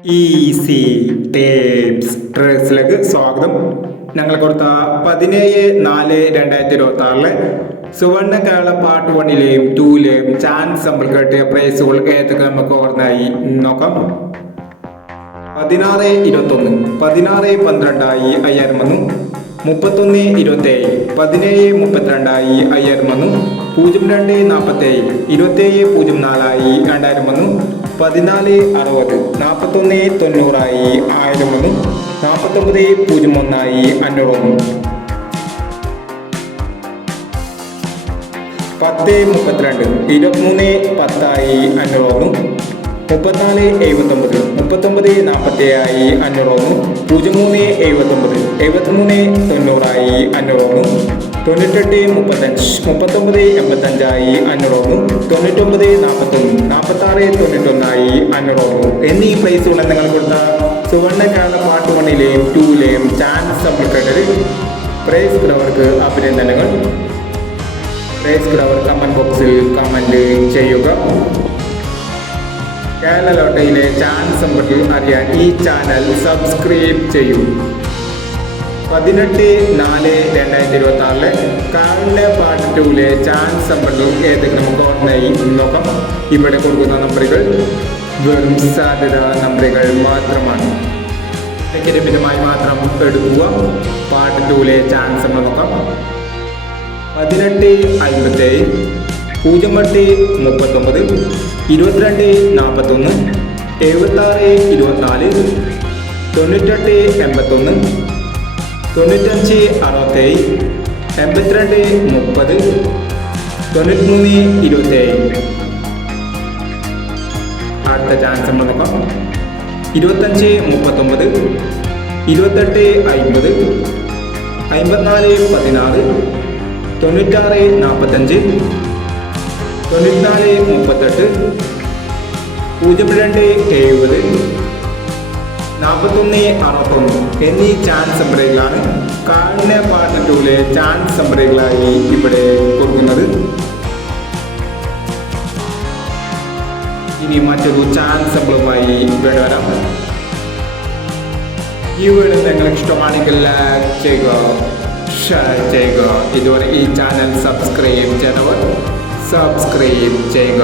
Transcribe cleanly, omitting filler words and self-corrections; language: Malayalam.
ഈസി ടിപ്സ് ട്രിക്സിലേക്ക് സ്വാഗതം. ഞങ്ങൾ കൊടുത്ത 17/4/2026 സുവർണ കേരള പാർട്ട് 1ലെയും 2ലെയും ചാൻസ് നമ്മൾ കിട്ടിയ പ്രൈസുകൾ ഏതൊക്കെ നമുക്ക് ഓർമ്മയായി നോക്കാം. 16/21 16/12 5000 വന്നു. 31/27 17/32 5000 വന്നു. 02/47 27/04 2000 വന്നു. 14/60 41/90 1000 വന്നു. 49/01 500 വന്നു. 10/32 23/10 500 വന്നു. 34/79 39/47 500 വന്നു. 03/79 73/90 500 വന്നു. 98/35 39/85 500 വന്നു. 99/41 46/91 500 വന്നു എന്നീ പ്രൈസുകൾ നിങ്ങൾ കൊടുത്ത സുവർണ കേരള പാർട്ട് 1ലെയും 2ലെയും ചാൻസ് സബ്സ്ക്രൈബറിൽ പ്രൈസ് കിടവർക്ക് അഭിനന്ദനങ്ങൾ. പ്രൈസ് കിടവർ കമന്റ് ബോക്സിൽ കമന്റ് ചെയ്യുക. കേരള ലോട്ടറിയിലെ ചാൻസ് സമ്പത്ത് അറിയാൻ ഈ ചാനൽ സബ്സ്ക്രൈബ് ചെയ്യൂ. 18/4/2026 കാലിൻ്റെ പാർട്ട് 2ലെ ചാൻസ് സമ്പത്ത് ഏതൊക്കെ നമുക്ക് ഓർമ്മയായി നോക്കാം. ഇവിടെ കൊടുക്കുന്ന നമ്പറുകൾ വെറും സാധ്യത നമ്പറുകൾ മാത്രമാണ്. ലഭ്യമായി മാത്രം എടുക്കുക. പാർട്ട് 2ലെ ചാൻസ് നമ്മൾ നോക്കാം. 18/57 08/39 22/41 76/24 98/81 95/67 82/30 93/27. അടുത്ത ചാൻസ് നമ്മൾ നോക്കാം. 25/39 28/50 54/16 96/45 94/38 02/70 41/61 എന്നീ ചാൻസ് നമ്പറുകളാണ് കാലിൻ്റെ പാർട്ട് 2ലെ ചാൻസ് നമ്പറുകളായി ഇവിടെ കൊടുക്കുന്നത്. ഇനി മറ്റൊരു ചാൻസ് നമ്പറുമായി ഇവിടെ വരാം. ഈ വീഡിയോ നിങ്ങൾക്ക് ഇഷ്ടമാണെങ്കിൽ ലൈക്ക് ചെയ്യുക, ഷെയർ ചെയ്യുക. ഇതുവരെ ഈ ചാനൽ സബ്സ്ക്രൈബ് ചെയ്തവർ സബ്സ്ക്രൈബ് ചെയ്യുക.